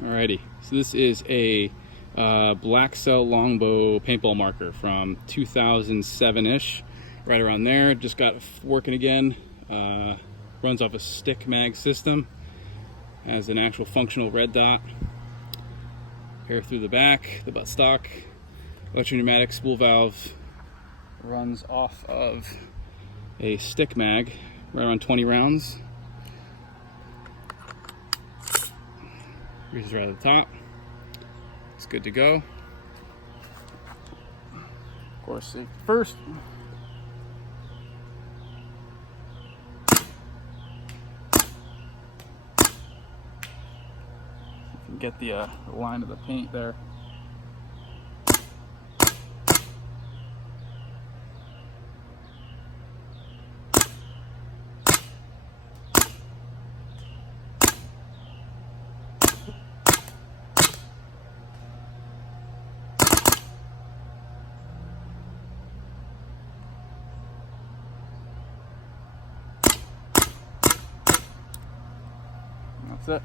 Alrighty, so this is a Blackcell Longbow Paintball marker from 2007-ish, right around there. Just got working again. Runs off a stick mag system. Has an actual functional red dot. Hair through the back, the buttstock. Electro-pneumatic spool valve. Runs off of a stick mag, right around 20 rounds. Reaches right at the top. It's good to go. Of course, first, you can get the line of the paint there. That's it.